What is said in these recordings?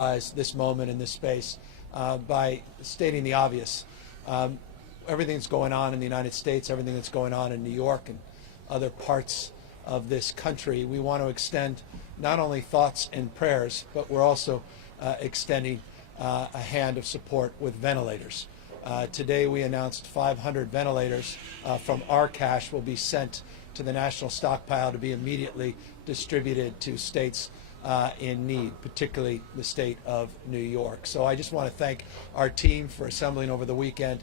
this moment in this space by stating the obvious. Everything that's going on in the United States, everything that's going on in New York and other parts of this country, we want to extend not only thoughts and prayers, but we're also extending a hand of support with ventilators. Today we announced 500 ventilators from our cash will be sent to the national stockpile to be immediately distributed to states in need, particularly the state of New York. So I just want to thank our team for assembling over the weekend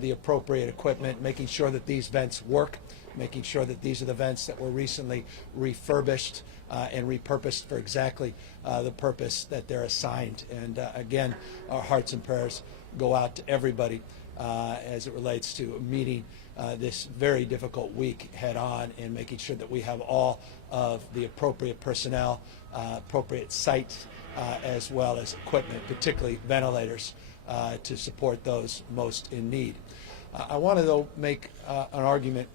the appropriate equipment, making sure that these vents work, making sure that these are the vents that were recently refurbished and repurposed for exactly the purpose that they're assigned. And again, our hearts and prayers go out to everybody as it relates to meeting this very difficult week head on and making sure that we have all of the appropriate personnel, appropriate sites, as well as equipment, particularly ventilators, to support those most in need. I want to, though, make an argument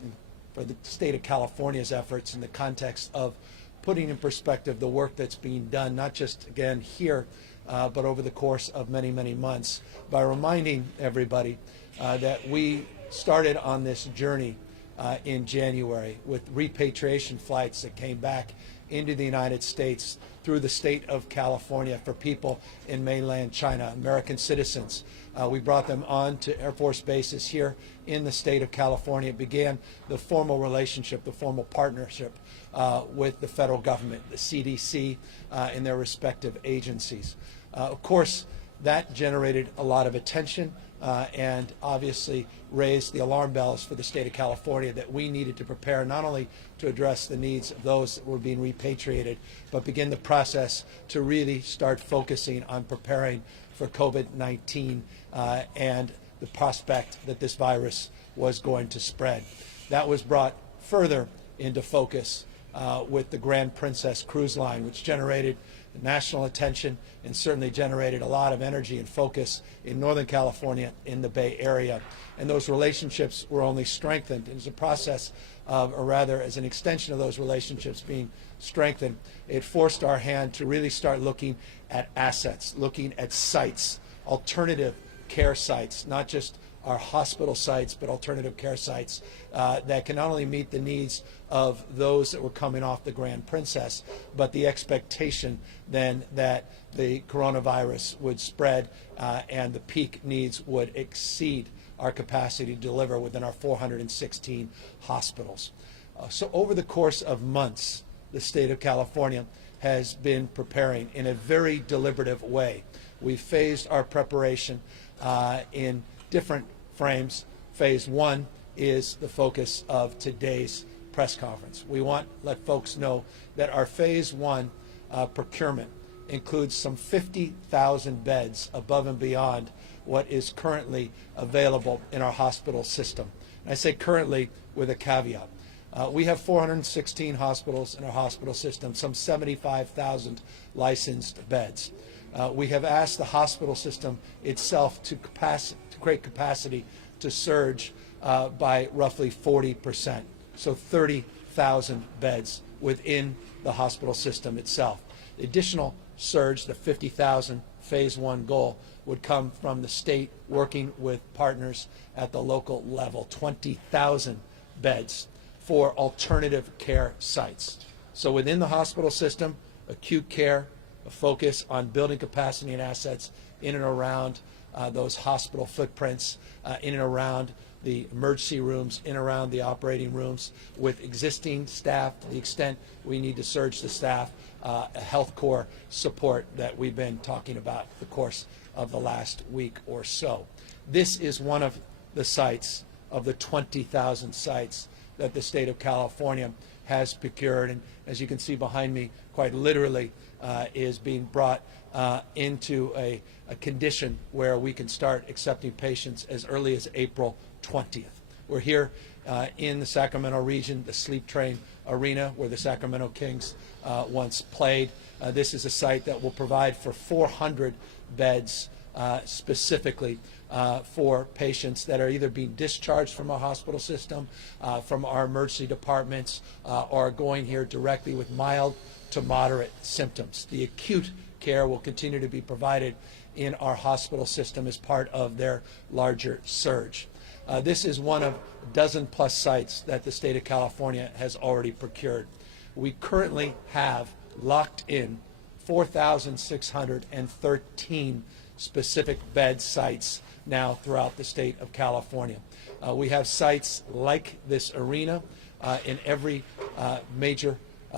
for the state of California's efforts in the context of putting in perspective the work that's being done, not just, again, here, but over the course of many, many months, by reminding everybody that we started on this journey in January with repatriation flights that came back into the United States through the state of California for people in mainland China, American citizens. We brought them on to Air Force bases here in the state of California. It began the formal relationship, the formal partnership with the federal government, the CDC, and their respective agencies. Of course, that generated a lot of attention and obviously raised the alarm bells for the state of California that we needed to prepare not only to address the needs of those that were being repatriated, but begin the process to really start focusing on preparing for COVID-19 and the prospect that this virus was going to spread. That was brought further into focus with the Grand Princess cruise line, which generated national attention and certainly generated a lot of energy and focus in Northern California, in the Bay Area. And those relationships were only strengthened. And as a process of, or rather as an extension of those relationships being strengthened, it forced our hand to really start looking at assets, looking at sites, alternative care sites, not just our hospital sites, but alternative care sites that can not only meet the needs of those that were coming off the Grand Princess, but the expectation then that the coronavirus would spread and the peak needs would exceed our capacity to deliver within our 416 hospitals. So over the course of months, the state of California has been preparing in a very deliberative way. We've phased our preparation in different frames. Phase one is the focus of today's press conference. We want to let folks know that our phase one procurement includes some 50,000 beds above and beyond what is currently available in our hospital system. And I say currently with a caveat. We have 416 hospitals in our hospital system, some 75,000 licensed beds. We have asked the hospital system itself to create capacity to surge by roughly 40%, so 30,000 beds within the hospital system itself. The additional surge, the 50,000 phase one goal, would come from the state working with partners at the local level, 20,000 beds for alternative care sites. So within the hospital system, acute care, a focus on building capacity and assets in and around those hospital footprints, in and around the emergency rooms, in and around the operating rooms, with existing staff to the extent we need to surge the staff, a health corps support that we've been talking about the course of the last week or so. This is one of the sites of the 20,000 sites that the state of California has procured, and as you can see behind me, quite literally is being brought into a condition where we can start accepting patients as early as April 20th. We're here in the Sacramento region, the Sleep Train Arena, where the Sacramento Kings once played. This is a site that will provide for 400 beds specifically for patients that are either being discharged from our hospital system, from our emergency departments, or going here directly with mild to moderate symptoms. The acute care will continue to be provided in our hospital system as part of their larger surge. This is one of a dozen plus sites that the state of California has already procured. We currently have locked in 4,613 specific bed sites now throughout the state of California. We have sites like this arena in every major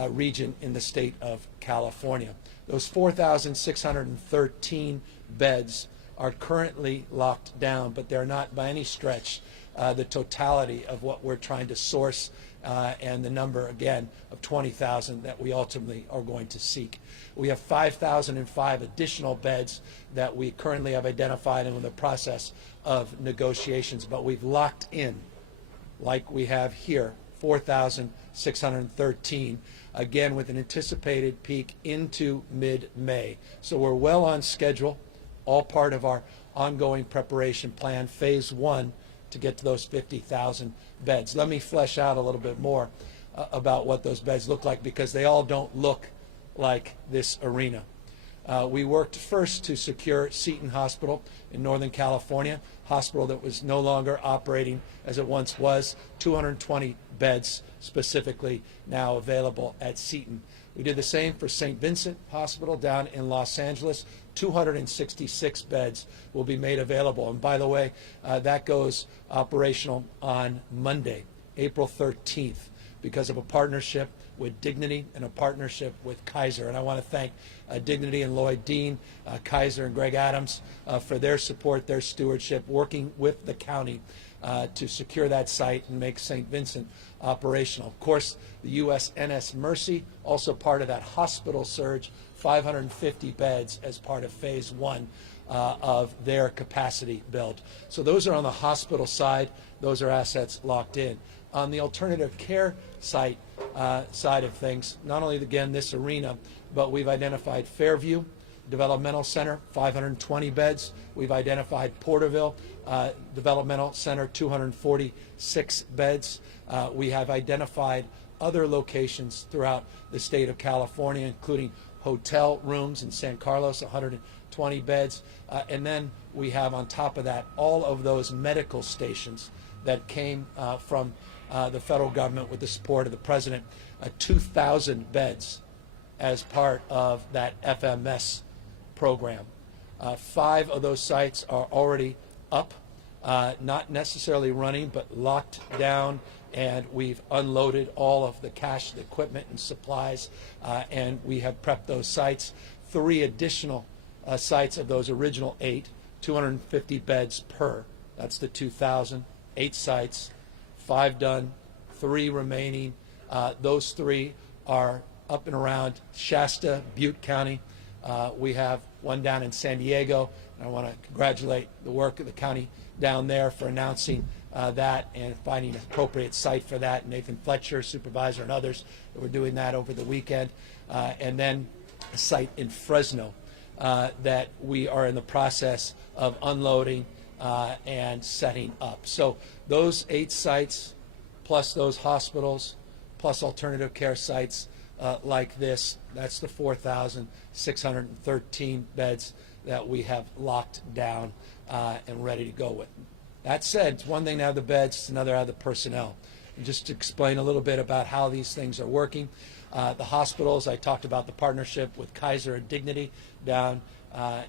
region in the state of California. Those 4,613 beds are currently locked down, but they're not by any stretch the totality of what we're trying to source and the number, again, of 20,000 that we ultimately are going to seek. We have 5,005 additional beds that we currently have identified and in the process of negotiations, but we've locked in, like we have here, 4,613, again with an anticipated peak into mid-May. So we're well on schedule, all part of our ongoing preparation plan, phase one, to get to those 50,000 beds. Let me flesh out a little bit more about what those beds look like, because they all don't look like this arena. We worked first to secure Seton Hospital in Northern California, hospital that was no longer operating as it once was, 220 beds specifically now available at Seton. We did the same for St. Vincent Hospital down in Los Angeles. 266 beds will be made available. And by the way, that goes operational on Monday, April 13th, because of a partnership with Dignity and a partnership with Kaiser. And I want to thank Dignity and Lloyd Dean, Kaiser and Greg Adams for their support, their stewardship, working with the county to secure that site and make St. Vincent operational. Of course, the USNS Mercy, also part of that hospital surge, 550 beds as part of phase one of their capacity build. So those are on the hospital side. Those are assets locked in. On the alternative care site side of things, not only, again, this arena, but we've identified Fairview Developmental Center, 520 beds. We've identified Porterville Developmental Center, 246 beds. We have identified other locations throughout the state of California, including hotel rooms in San Carlos, 120 beds. And then we have on top of that all of those medical stations that came from the federal government with the support of the president, 2,000 beds as part of that FMS program. 5 of those sites are already up, not necessarily running, but locked down, and we've unloaded all of the cash, the equipment, and supplies, and we have prepped those sites. 3 additional sites of those original 8, 250 beds per. That's the 2,000. 8 sites, 5 done, 3 remaining. Those 3 are up and around Shasta, Butte County. We have one down in San Diego, and I want to congratulate the work of the county down there for announcing that and finding an appropriate site for that. Nathan Fletcher, supervisor, and others that were doing that over the weekend. And then a site in Fresno that we are in the process of unloading and setting up. So those 8 sites, plus those hospitals, plus alternative care sites like this, that's the 4,613 beds that we have locked down and ready to go with. That said, it's one thing to have the beds, it's another to have the personnel. And just to explain a little bit about how these things are working, the hospitals, I talked about the partnership with Kaiser and Dignity down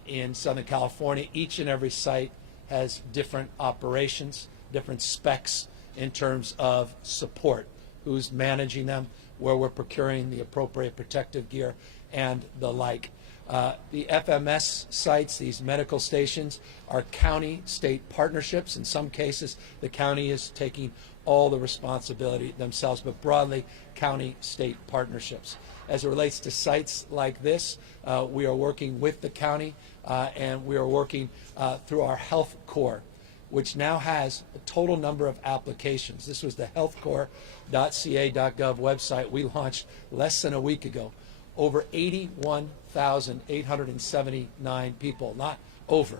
in Southern California. Each and every site has different operations, different specs in terms of support, who's managing them, where we're procuring the appropriate protective gear, and the like. The FMS sites, these medical stations, are county-state partnerships. In some cases, the county is taking all the responsibility themselves, but broadly, county-state partnerships. As it relates to sites like this, we are working with the county, and we are working through our Health Corps, which now has a total number of applications. This was the healthcorps.ca.gov website we launched less than a week ago. Over 81,879 people, not over.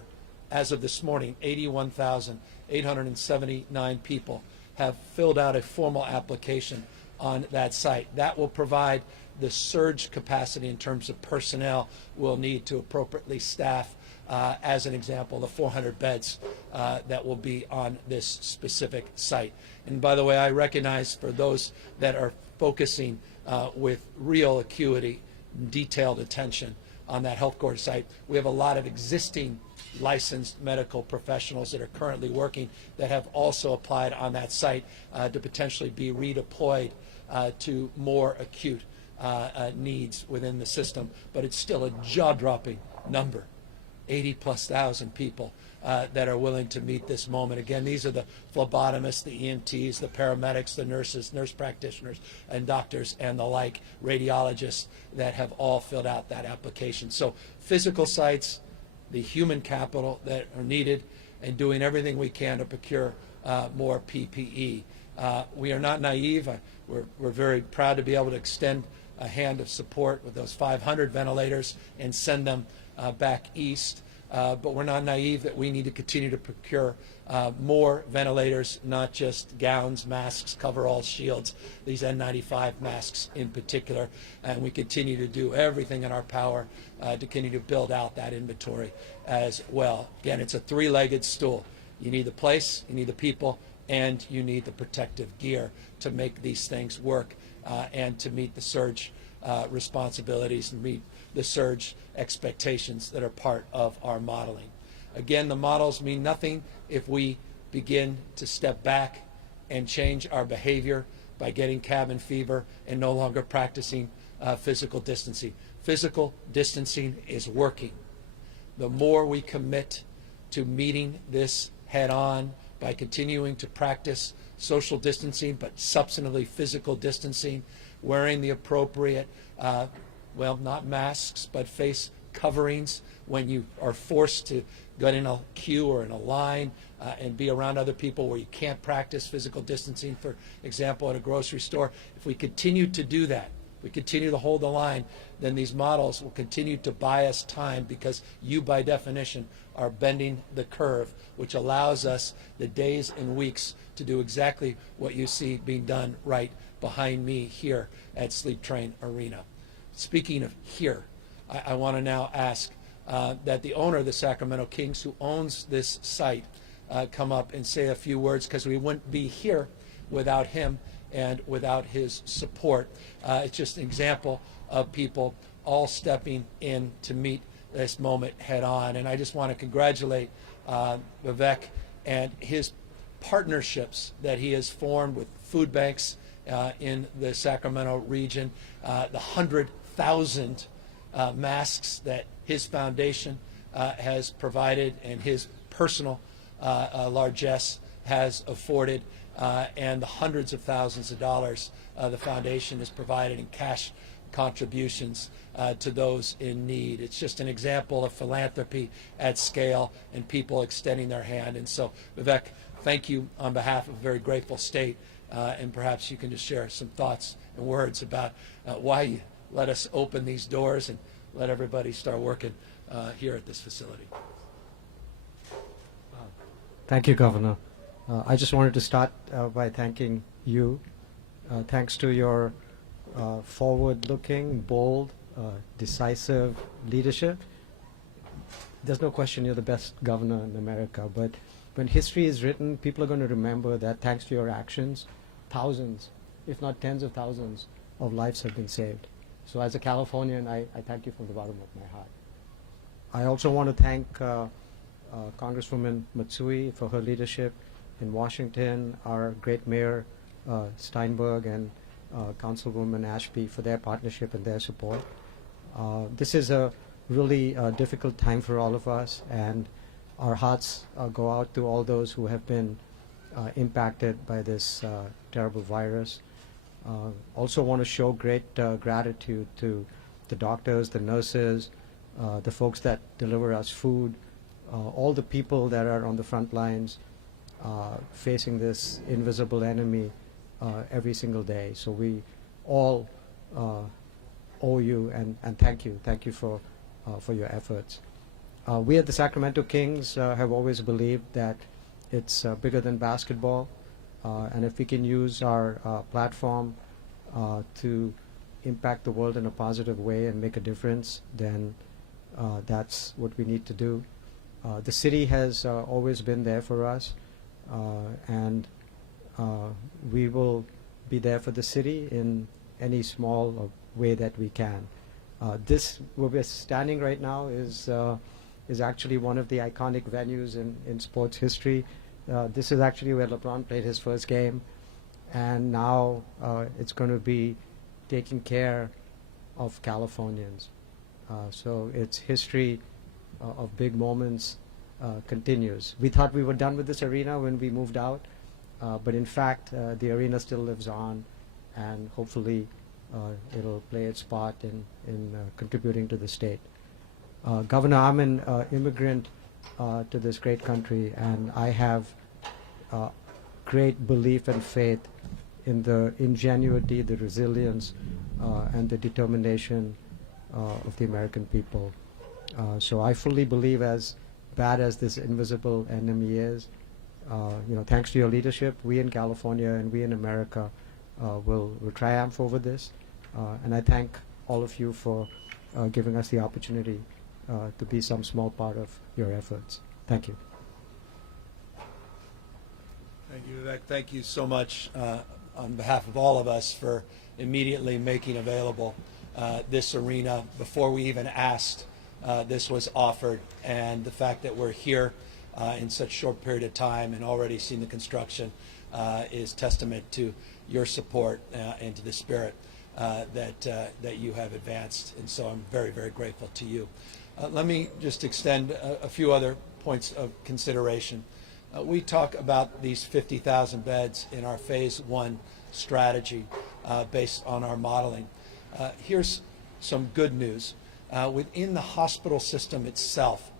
As of this morning, 81,879 people have filled out a formal application on that site. That will provide the surge capacity in terms of personnel we'll need to appropriately staff, as an example, the 400 beds that will be on this specific site. And by the way, I recognize for those that are focusing with real acuity, detailed attention on that health court site, we have a lot of existing licensed medical professionals that are currently working that have also applied on that site to potentially be redeployed to more acute needs within the system. But it's still a jaw-dropping number, 80,000+ people that are willing to meet this moment. Again, these are the phlebotomists, the EMTs, the paramedics, the nurses, nurse practitioners, and doctors, and the like, radiologists that have all filled out that application. So physical sites, the human capital that are needed, and doing everything we can to procure more PPE. We are not naive. We're very proud to be able to extend a hand of support with those 500 ventilators and send them back east. But we're not naive that we need to continue to procure more ventilators, not just gowns, masks, coveralls, shields, these N95 masks in particular. And we continue to do everything in our power to continue to build out that inventory as well. Again, it's a three-legged stool. You need the place, you need the people, and you need the protective gear to make these things work and to meet the surge responsibilities and meet the surge expectations that are part of our modeling. Again, the models mean nothing if we begin to step back and change our behavior by getting cabin fever and no longer practicing physical distancing. Physical distancing is working. The more we commit to meeting this head on by continuing to practice social distancing, but substantively physical distancing, wearing the appropriate well, not masks, but face coverings when you are forced to get in a queue or in a line and be around other people where you can't practice physical distancing, for example, at a grocery store. If we continue to do that, we continue to hold the line, then these models will continue to buy us time, because you, by definition, are bending the curve, which allows us the days and weeks to do exactly what you see being done right behind me here at Sleep Train Arena. Speaking of here, I want to now ask that the owner of the Sacramento Kings, who owns this site, come up and say a few words, because we wouldn't be here without him and without his support. It's just an example of people all stepping in to meet this moment head on. And I just want to congratulate Vivek and his partnerships that he has formed with food banks in the Sacramento region, the 100,000 masks that his foundation has provided and his personal largesse has afforded, and the hundreds of thousands of dollars the foundation has provided in cash contributions to those in need. It's just an example of philanthropy at scale and people extending their hand. And so, Vivek, thank you on behalf of a very grateful state, and perhaps you can just share some thoughts and words about why you let us open these doors and let everybody start working here at this facility. Thank you, Governor. I just wanted to start by thanking you. Thanks to your forward-looking, bold, decisive leadership, there's no question you're the best governor in America. But when history is written, people are going to remember that thanks to your actions, thousands, if not tens of thousands, of lives have been saved. So as a Californian, I thank you from the bottom of my heart. I also want to thank Congresswoman Matsui for her leadership in Washington, our great Mayor Steinberg, and Councilwoman Ashby for their partnership and their support. This is a really difficult time for all of us, and our hearts go out to all those who have been impacted by this terrible virus. Also want to show great gratitude to the doctors, the nurses, the folks that deliver us food, all the people that are on the front lines facing this invisible enemy every single day. So we all owe you and thank you. Thank you for your efforts. We at the Sacramento Kings have always believed that it's bigger than basketball, and if we can use our platform to impact the world in a positive way and make a difference, then that's what we need to do. The city has always been there for us, and we will be there for the city in any small way that we can. This where we're standing right now is actually one of the iconic venues in sports history. This is actually where LeBron played his first game, and now it's going to be taking care of Californians. So its history of big moments continues. We thought we were done with this arena when we moved out, but in fact the arena still lives on, and hopefully it'll play its part in contributing to the state. Governor, I'm an immigrant to this great country, and I have great belief and faith in the ingenuity, the resilience, and the determination of the American people. So I fully believe, as bad as this invisible enemy is, thanks to your leadership, we in California and we in America will triumph over this. And I thank all of you for giving us the opportunity to be some small part of your efforts. Thank you. Thank you, Vivek. Thank you so much on behalf of all of us for immediately making available this arena before we even asked. This was offered, and the fact that we're here in such a short period of time and already seen the construction is testament to your support and to the spirit that you have advanced, and so I'm very, very grateful to you. Let me just extend a few other points of consideration. We talk about these 50,000 beds in our Phase 1 strategy based on our modeling. Here's some good news. Within the hospital system itself,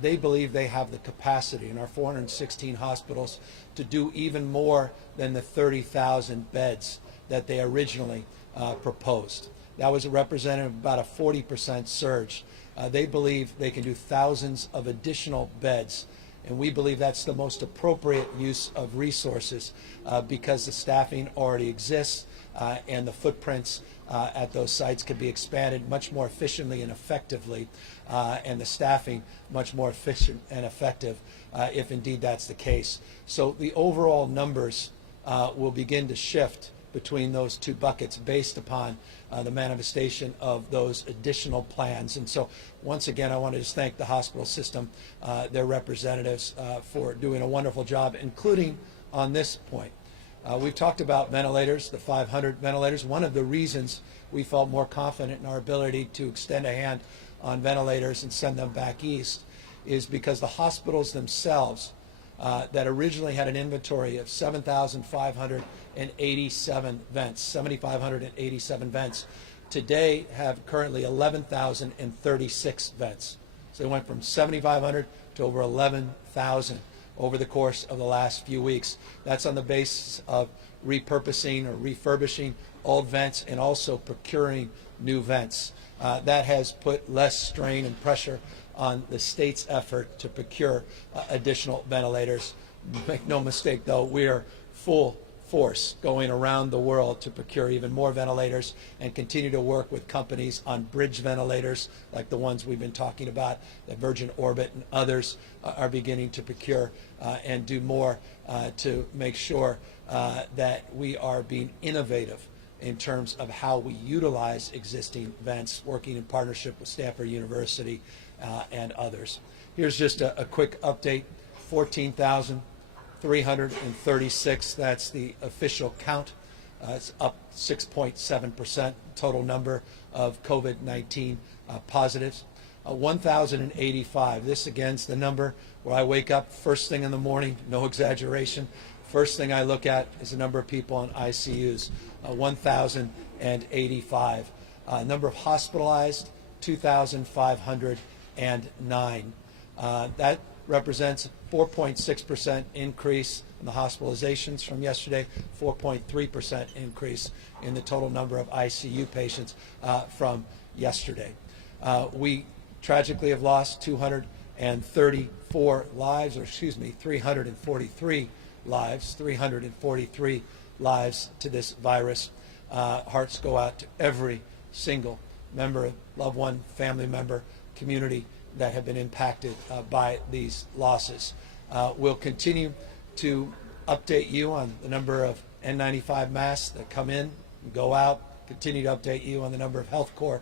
they believe they have the capacity in our 416 hospitals to do even more than the 30,000 beds that they originally proposed. That was representative of about a 40% surge. They believe they can do thousands of additional beds, and we believe that's the most appropriate use of resources because the staffing already exists and the footprints at those sites could be expanded much more efficiently and effectively, and the staffing much more efficient and effective if indeed that's the case. So the overall numbers will begin to shift between those two buckets based upon the manifestation of those additional plans. And so once again, I want to just thank the hospital system, their representatives for doing a wonderful job, including on this point. We've talked about ventilators, the 500 ventilators. One of the reasons we felt more confident in our ability to extend a hand on ventilators and send them back east is because the hospitals themselves that originally had an inventory of 7,587 vents, 7,587 vents, today have currently 11,036 vents. So they went from 7,500 to over 11,000 over the course of the last few weeks. That's on the basis of repurposing or refurbishing old vents and also procuring new vents. That has put less strain and pressure on the state's effort to procure additional ventilators. Make no mistake, though, we are full force going around the world to procure even more ventilators and continue to work with companies on bridge ventilators like the ones we've been talking about, that Virgin Orbit and others are beginning to procure and do more to make sure that we are being innovative in terms of how we utilize existing vents, working in partnership with Stanford University and others. Here's just a quick update. 14,336, that's the official count. It's up 6.7% total number of COVID-19 positives. 1,085, this again is the number where I wake up first thing in the morning, no exaggeration. First thing I look at is the number of people in ICUs, 1,085. Number of hospitalized, 2,509. That represents 4.6% increase in the hospitalizations from yesterday, 4.3% increase in the total number of ICU patients from yesterday. We tragically have lost 234 lives, or excuse me, 343 lives to this virus. Hearts go out to every single member, loved one, family member, community that have been impacted by these losses. We'll continue to update you on the number of N95 masks that come in and go out, continue to update you on the number of Health Corps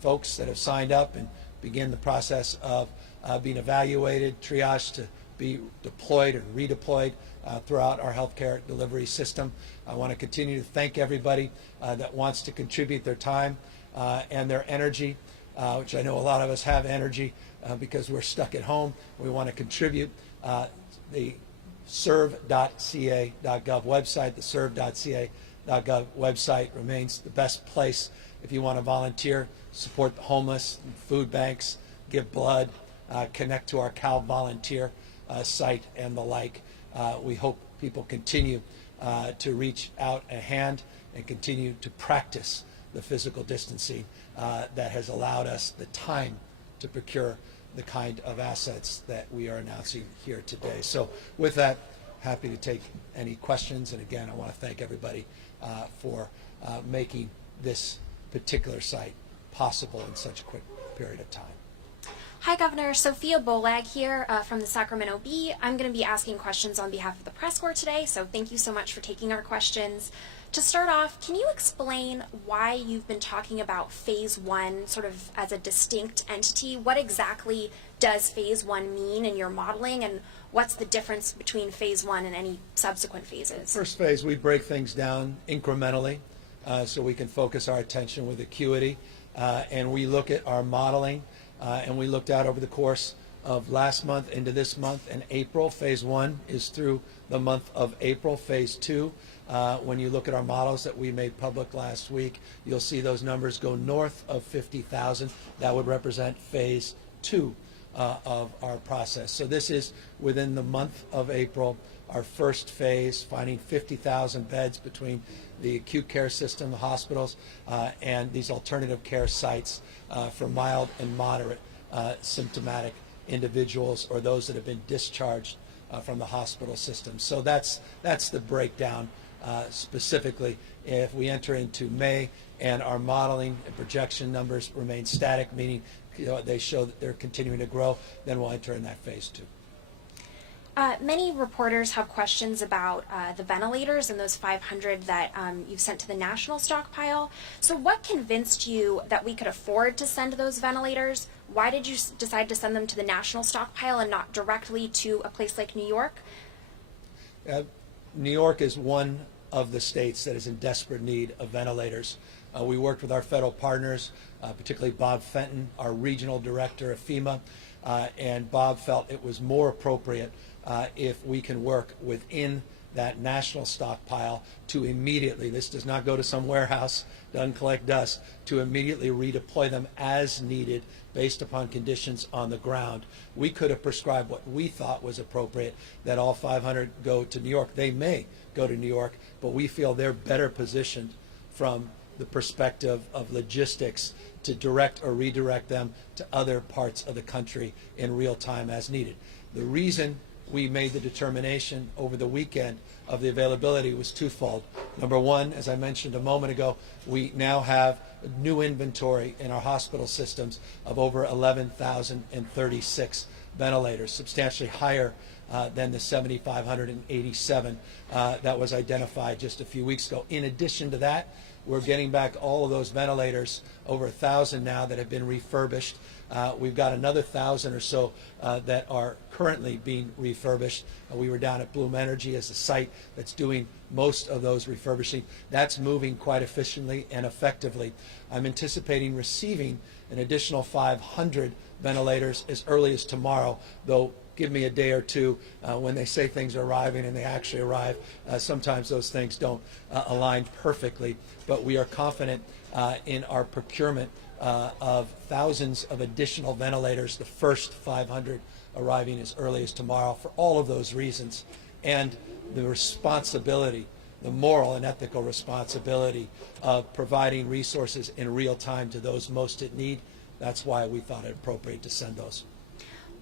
folks that have signed up and begin the process of being evaluated, triaged to be deployed or redeployed throughout our healthcare delivery system. I want to continue to thank everybody that wants to contribute their time and their energy, which I know a lot of us have energy because we're stuck at home. We want to contribute. The serve.ca.gov website, the serve.ca.gov website remains the best place if you want to volunteer, support the homeless, food banks, give blood, connect to our Cal Volunteer site and the like. We hope people continue to reach out a hand and continue to practice the physical distancing that has allowed us the time to procure the kind of assets that we are announcing here today. So with that, happy to take any questions. And again, I want to thank everybody for making this particular site possible in such a quick period of time. Hi, Governor. Sophia Bolag here from the Sacramento Bee. I'm going to be asking questions on behalf of the press corps today, so thank you so much for taking our questions. To start off, can you explain why you've been talking about Phase 1 sort of as a distinct entity? What exactly does Phase 1 mean in your modeling, and what's the difference between Phase 1 and any subsequent phases? First phase, we break things down incrementally so we can focus our attention with acuity, and we look at our modeling. And we looked out over the course of last month into this month and April. Phase 1 is through the month of April. Phase 2, when you look at our models that we made public last week, you'll see those numbers go north of 50,000. That would represent Phase 2 of our process. So this is within the month of April, our first phase, finding 50,000 beds between the acute care system, the hospitals, and these alternative care sites for mild and moderate symptomatic individuals or those that have been discharged from the hospital system. So that's the breakdown specifically. If we enter into May and our modeling and projection numbers remain static, meaning they show that they're continuing to grow, then we'll enter in that Phase 2. Many reporters have questions about the ventilators and those 500 that you've sent to the national stockpile. So what convinced you that we could afford to send those ventilators? Why did you decide to send them to the national stockpile and not directly to a place like New York? New York is one of the states that is in desperate need of ventilators. We worked with our federal partners, particularly Bob Fenton, our regional director of FEMA, and Bob felt it was more appropriate if we can work within that national stockpile to immediately, this does not go to some warehouse, doesn't collect dust, to immediately redeploy them as needed based upon conditions on the ground. We could have prescribed what we thought was appropriate, that all 500 go to New York. They may go to New York, but we feel they're better positioned from the perspective of logistics to direct or redirect them to other parts of the country in real time as needed. The reason we made the determination over the weekend of the availability was twofold. Number one, as I mentioned a moment ago, we now have new inventory in our hospital systems of over 11,036 ventilators, substantially higher than the 7,587 that was identified just a few weeks ago. In addition to that, we're getting back all of those ventilators, over 1,000 now that have been refurbished. We've got another 1,000 or so that are currently being refurbished. We were down at Bloom Energy as the site that's doing most of those refurbishing. That's moving quite efficiently and effectively. I'm anticipating receiving an additional 500 ventilators as early as tomorrow, though give me a day or two. When they say things are arriving and they actually arrive, sometimes those things don't align perfectly, but we are confident in our procurement of thousands of additional ventilators, the first 500 arriving as early as tomorrow for all of those reasons, and the responsibility, the moral and ethical responsibility of providing resources in real time to those most in need. That's why we thought it appropriate to send those.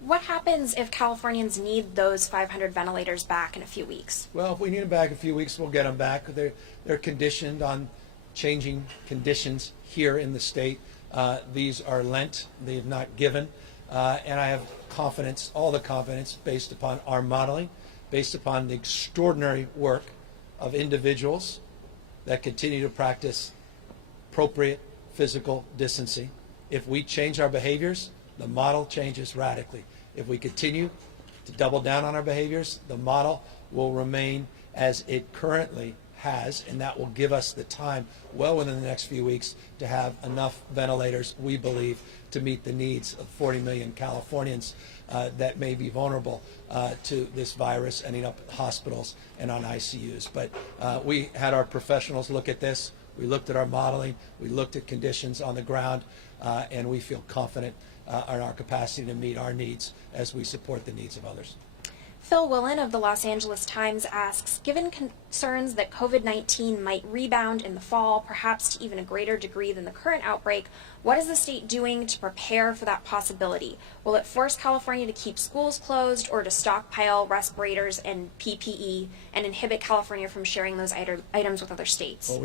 What happens if Californians need those 500 ventilators back in a few weeks? Well, if we need them back in a few weeks, we'll get them back. They're conditioned on changing conditions here in the state. These are lent. They have not given. And I have confidence, all the confidence, based upon our modeling, based upon the extraordinary work of individuals that continue to practice appropriate physical distancing. If we change our behaviors, the model changes radically. If we continue to double down on our behaviors, the model will remain as it currently has, and that will give us the time well within the next few weeks to have enough ventilators, we believe, to meet the needs of 40 million Californians that may be vulnerable to this virus, ending up in hospitals and on ICUs. But we had our professionals look at this. We looked at our modeling. We looked at conditions on the ground, and we feel confident in our capacity to meet our needs as we support the needs of others. Phil Willen of the Los Angeles Times asks, given concerns that COVID-19 might rebound in the fall, perhaps to even a greater degree than the current outbreak, what is the state doing to prepare for that possibility? Will it force California to keep schools closed or to stockpile respirators and PPE and inhibit California from sharing those items with other states? Well,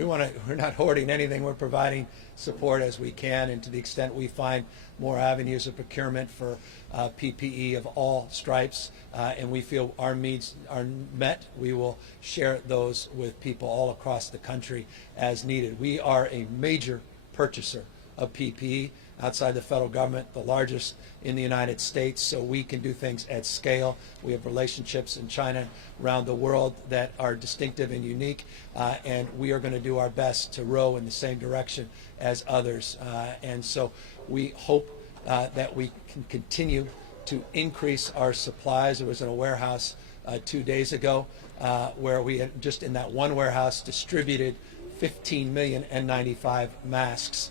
we're not hoarding anything. We're providing support as we can, and to the extent we find more avenues of procurement for PPE of all stripes, and we feel our needs are met, we will share those with people all across the country as needed. We are a major purchaser of PPE outside the federal government, the largest in the United States, so we can do things at scale. We have relationships in China, around the world, that are distinctive and unique, and we are going to do our best to row in the same direction as others. And so we hope that we can continue to increase our supplies. I was in a warehouse 2 days ago where we had, just in that one warehouse, distributed 15 million N95 masks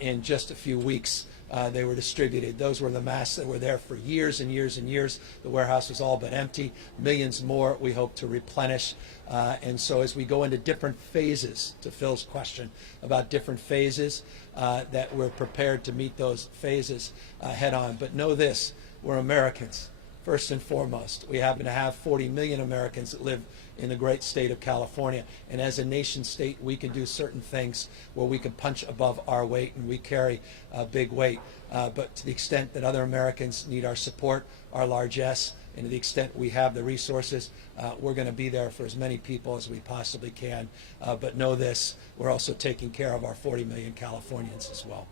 in just a few weeks. They were distributed. Those were the masks that were there for years and years and years. The warehouse was all but empty. Millions more we hope to replenish. And so as we go into different phases, to Phil's question about different phases, that we're prepared to meet those phases head on. But know this, we're Americans, first and foremost. We happen to have 40 million Americans that live in the great state of California. And as a nation state, we can do certain things where we can punch above our weight, and we carry a big weight. But to the extent that other Americans need our support, our largesse, and to the extent we have the resources, we're going to be there for as many people as we possibly can. But know this, we're also taking care of our 40 million Californians as well.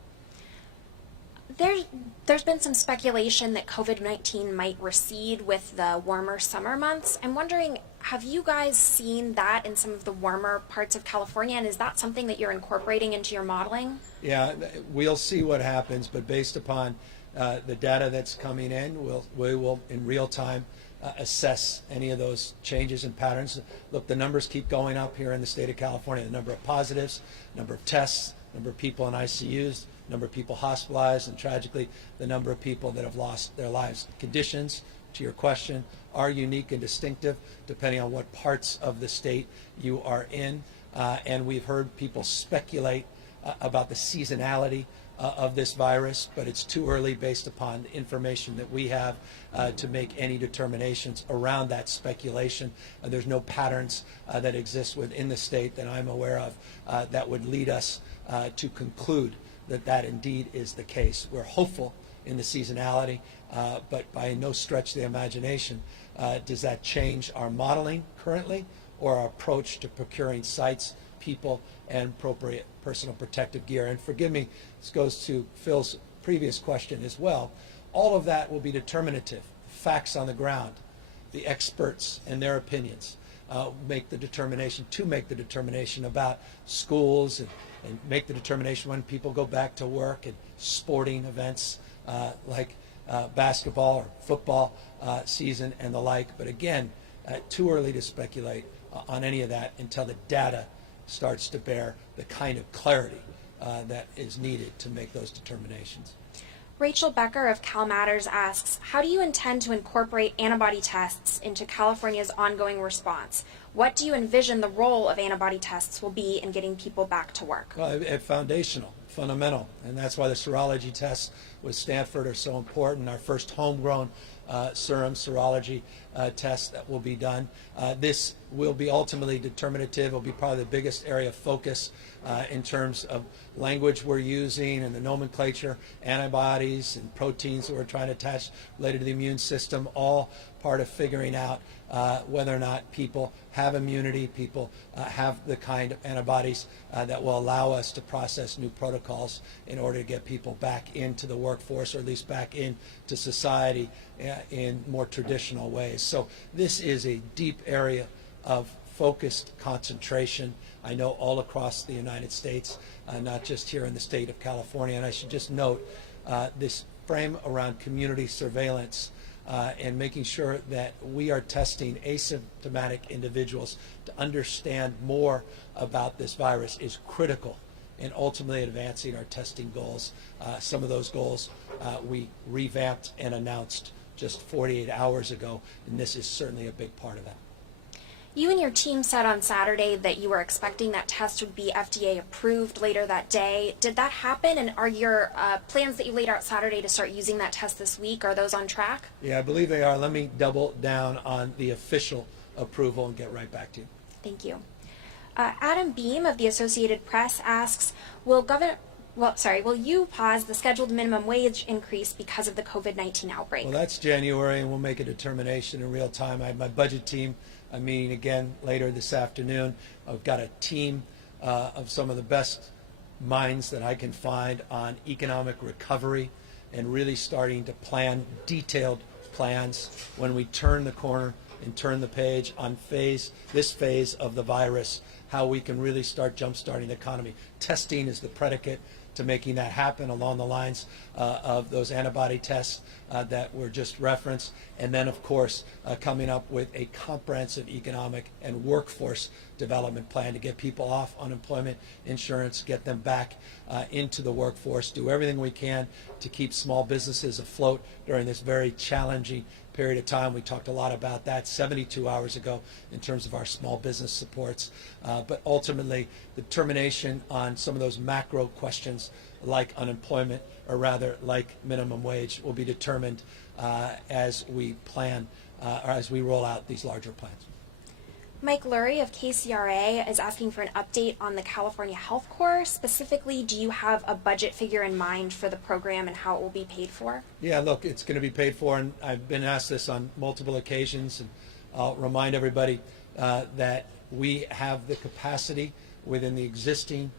There's been some speculation that COVID-19 might recede with the warmer summer months. I'm wondering, have you guys seen that in some of the warmer parts of California, and is that something that you're incorporating into your modeling? Yeah, we'll see what happens, but based upon the data that's coming in, we will in real time assess any of those changes and patterns. Look, the numbers keep going up here in the state of California, the number of positives, number of tests, number of people in ICUs, number of people hospitalized, and tragically the number of people that have lost their lives. Conditions, to your question, are unique and distinctive depending on what parts of the state you are in, and we've heard people speculate about the seasonality of this virus, but it's too early based upon the information that we have to make any determinations around that speculation. There's no patterns that exist within the state that I'm aware of that would lead us to conclude that that indeed is the case. We're hopeful in the seasonality, but by no stretch of the imagination does that change our modeling currently or our approach to procuring sites, people, and appropriate personal protective gear. And forgive me, this goes to Phil's previous question as well. All of that will be determinative. Facts on the ground, the experts and their opinions make the determination about schools and make the determination when people go back to work and sporting events like basketball or football season and the like. But again, too early to speculate on any of that until the data starts to bear the kind of clarity that is needed to make those determinations. Rachel Becker of Cal Matters asks, how do you intend to incorporate antibody tests into California's ongoing response? What do you envision the role of antibody tests will be in getting people back to work? Well, foundational, fundamental, and that's why the serology tests with Stanford are so important. Our first homegrown serum serology test that will be done. This will be ultimately determinative. It will be probably the biggest area of focus in terms of language we're using and the nomenclature, antibodies and proteins that we're trying to attach related to the immune system, all part of figuring out whether or not people have immunity, people have the kind of antibodies that will allow us to process new protocols in order to get people back into the workforce, or at least back into society in more traditional ways. So this is a deep area of focused concentration, I know, all across the United States, not just here in the state of California. And I should just note this frame around community surveillance and making sure that we are testing asymptomatic individuals to understand more about this virus is critical in ultimately advancing our testing goals. Some of those goals we revamped and announced just 48 hours ago, and this is certainly a big part of that. You and your team said on Saturday that you were expecting that test would be FDA approved later that day. Did that happen? And are your plans that you laid out Saturday to start using that test this week, are those on track? Yeah, I believe they are. Let me double down on the official approval and get right back to you. Thank you. Adam Beam of the Associated Press asks, will you pause the scheduled minimum wage increase because of the COVID-19 outbreak? Well, that's January, and we'll make a determination in real time. I have my budget team meeting again later this afternoon. I've got a team of some of the best minds that I can find on economic recovery and really starting to plan detailed plans when we turn the corner and turn the page on this phase of the virus, how we can really start jump-starting the economy. Testing is the predicate to making that happen along the lines of those antibody tests that were just referenced, and then of course coming up with a comprehensive economic and workforce development plan to get people off unemployment insurance, get them back into the workforce, do everything we can to keep small businesses afloat during this very challenging period of time. We talked a lot about that 72 hours ago in terms of our small business supports. But ultimately, the determination on some of those macro questions like unemployment, or rather like minimum wage, will be determined as we plan, or as we roll out these larger plans. Mike Lurie of KCRA is asking for an update on the California Health Corps. Specifically, do you have a budget figure in mind for the program and how it will be paid for? Yeah, look, it's going to be paid for, and I've been asked this on multiple occasions, and I'll remind everybody that we have the capacity within the existing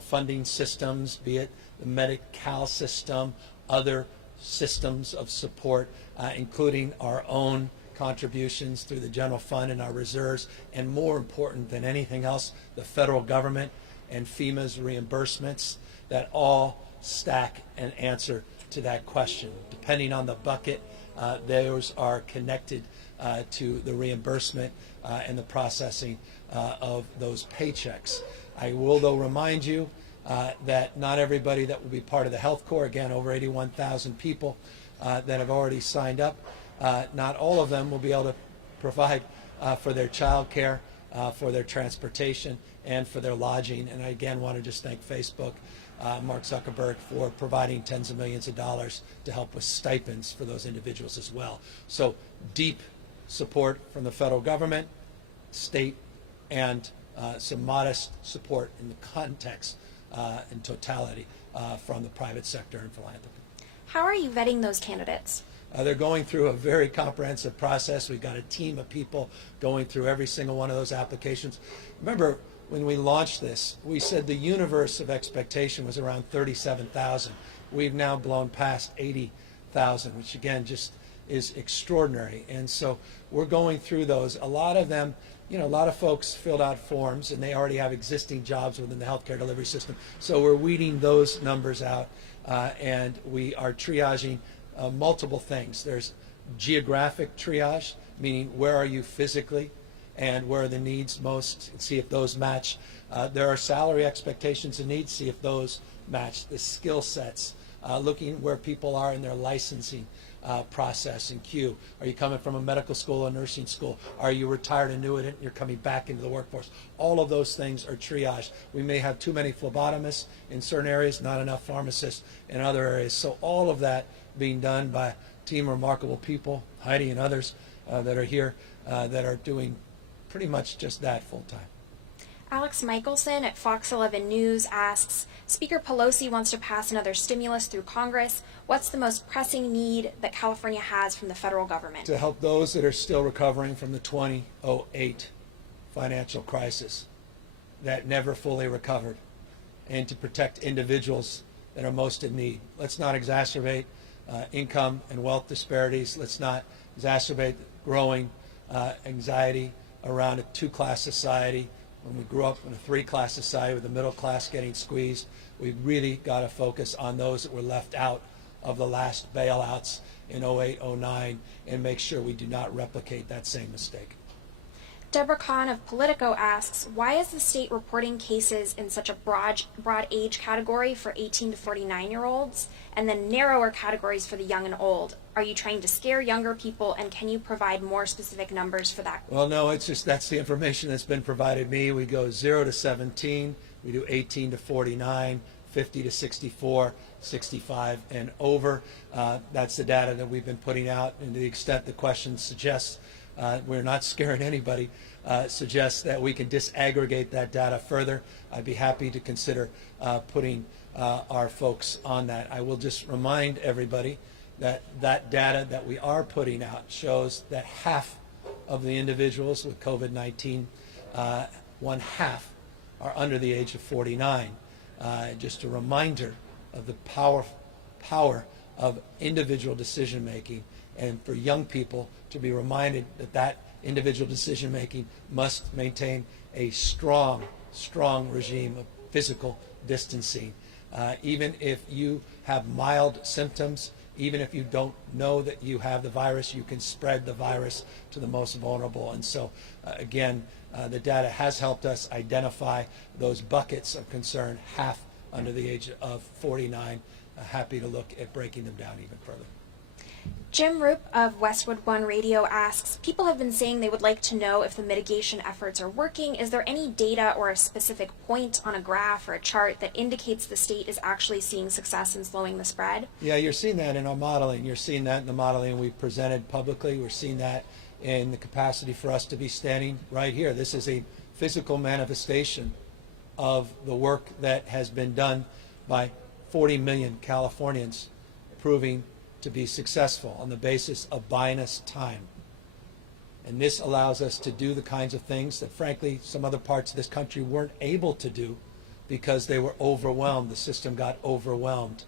funding systems, be it the Medi-Cal system, other systems of support, including our own contributions through the general fund and our reserves, and more important than anything else, the federal government and FEMA's reimbursements that all stack and answer to that question. Depending on the bucket, those are connected to the reimbursement and the processing of those paychecks. I will, though, remind you that not everybody that will be part of the Health Corps, again, over 81,000 people that have already signed up, not all of them will be able to provide for their child care, for their transportation, and for their lodging. And I again want to just thank Facebook, Mark Zuckerberg, for providing tens of millions of dollars to help with stipends for those individuals as well. So deep support from the federal government, state, and some modest support in the context in totality from the private sector and philanthropy. How are you vetting those candidates? They're going through a very comprehensive process. We've got a team of people going through every single one of those applications. Remember, when we launched this, we said the universe of expectation was around 37,000. We've now blown past 80,000, which again just is extraordinary. And so we're going through those. A lot of them, a lot of folks filled out forms and they already have existing jobs within the healthcare delivery system. So we're weeding those numbers out and we are triaging multiple things. There's geographic triage, meaning where are you physically and where are the needs most, see if those match. There are salary expectations and needs, see if those match. The skill sets, looking where people are in their licensing process and queue? Are you coming from a medical school or nursing school? Are you retired annuitant? You're coming back into the workforce. All of those things are triaged. We may have too many phlebotomists in certain areas, not enough pharmacists in other areas. So all of that being done by a team of remarkable people, Heidi and others that are here, that are doing pretty much just that full time. Alex Michelson at Fox 11 News asks, Speaker Pelosi wants to pass another stimulus through Congress. What's the most pressing need that California has from the federal government? To help those that are still recovering from the 2008 financial crisis that never fully recovered, and to protect individuals that are most in need. Let's not exacerbate income and wealth disparities. Let's not exacerbate growing anxiety around a two-class society. When we grew up in a three-class society with the middle class getting squeezed, we really got to focus on those that were left out of the last bailouts in 08, 09, and make sure we do not replicate that same mistake. Deborah Kahn of Politico asks, why is the state reporting cases in such a broad age category for 18 to 49-year-olds and then narrower categories for the young and old? Are you trying to scare younger people, and can you provide more specific numbers for that? Well, no, it's just that's the information that's been provided me. We go 0 to 17, we do 18 to 49, 50 to 64, 65 and over. That's the data that we've been putting out, and to the extent the question suggests we're not scaring anybody, suggests that we can disaggregate that data further, I'd be happy to consider putting our folks on that. I will just remind everybody that that data that we are putting out shows that half of the individuals with COVID-19, one half, are under the age of 49. Just a reminder of the power of individual decision making, and for young people to be reminded that that individual decision making must maintain a strong regime of physical distancing. Even if you have mild symptoms, even if you don't know that you have the virus, you can spread the virus to the most vulnerable. And so, again, the data has helped us identify those buckets of concern, half under the age of 49. Happy to look at breaking them down even further. Jim Roop of Westwood One Radio asks, people have been saying they would like to know if the mitigation efforts are working. Is there any data or a specific point on a graph or a chart that indicates the state is actually seeing success in slowing the spread? Yeah, you're seeing that in our modeling. You're seeing that in the modeling we've presented publicly. We're seeing that in the capacity for us to be standing right here. This is a physical manifestation of the work that has been done by 40 million Californians, proving to be successful on the basis of buying us time. And this allows us to do the kinds of things that, frankly, some other parts of this country weren't able to do because they were overwhelmed. The system got overwhelmed.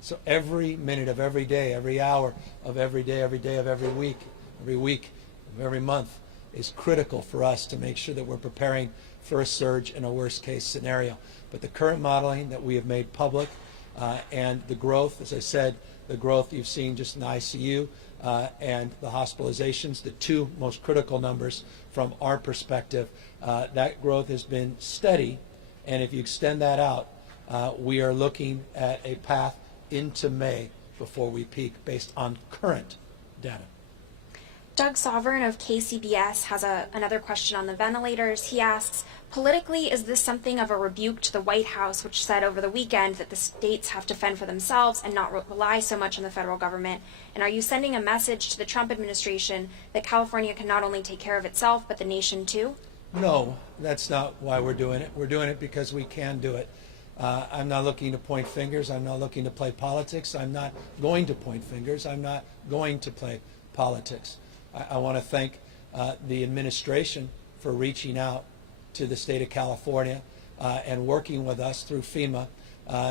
So every minute of every day, every hour of every day of every week of every month is critical for us to make sure that we're preparing for a surge in a worst case scenario. But the current modeling that we have made public and the growth, as I said, the growth you've seen just in ICU and the hospitalizations, the two most critical numbers from our perspective, that growth has been steady. And if you extend that out, we are looking at a path into May before we peak based on current data. Doug Sovereign of KCBS has another question on the ventilators. He asks, politically, is this something of a rebuke to the White House, which said over the weekend that the states have to fend for themselves and not rely so much on the federal government? And are you sending a message to the Trump administration that California can not only take care of itself, but the nation too? No, that's not why we're doing it. We're doing it because we can do it. I'm not looking to point fingers. I'm not looking to play politics. I'm not going to point fingers. I'm not going to play politics. I want to thank the administration for reaching out to the state of California and working with us through FEMA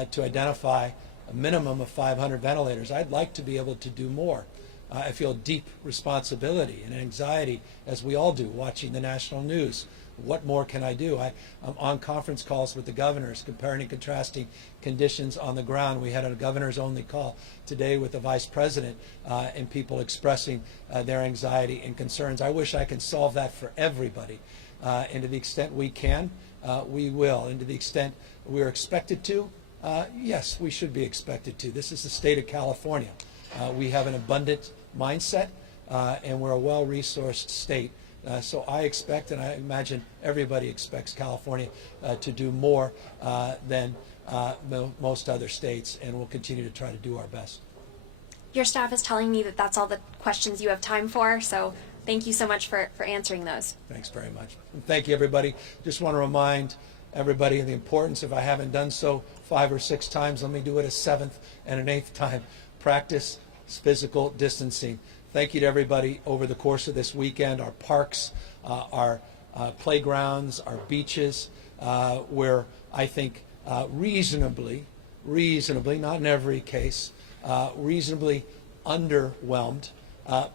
to identify a minimum of 500 ventilators. I'd like to be able to do more. I feel deep responsibility and anxiety, as we all do, watching the national news. What more can I do? I'm on conference calls with the governors, comparing and contrasting conditions on the ground. We had a governor's only call today with the vice president and people expressing their anxiety and concerns. I wish I could solve that for everybody. And to the extent we can, we will. And to the extent we're expected to, yes, we should be expected to. This is the state of California. We have an abundant mindset, and we're a well-resourced state. So I expect, and I imagine everybody expects California to do more than most other states, and we'll continue to try to do our best. Your staff is telling me that that's all the questions you have time for, so thank you so much for answering those. Thanks very much. And thank you, everybody. Just want to remind everybody of the importance, if I haven't done so 5 or 6 times, let me do it a 7th and an 8th time. Practice physical distancing. Thank you to everybody over the course of this weekend. Our parks, our playgrounds, our beaches, where I think reasonably, not in every case, reasonably underwhelmed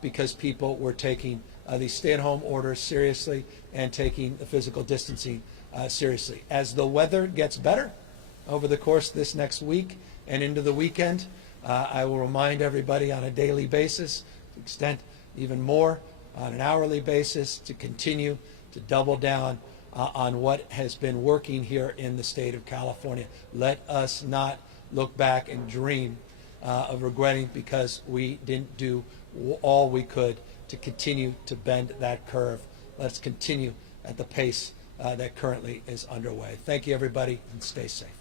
because people were taking these stay-at-home orders seriously and taking the physical distancing seriously. As the weather gets better over the course of this next week and into the weekend, I will remind everybody on a daily basis, to extent even more on an hourly basis, to continue to double down on what has been working here in the state of California. Let us not look back and dream of regretting because we didn't do all we could to continue to bend that curve. Let's continue at the pace that currently is underway. Thank you, everybody, and stay safe.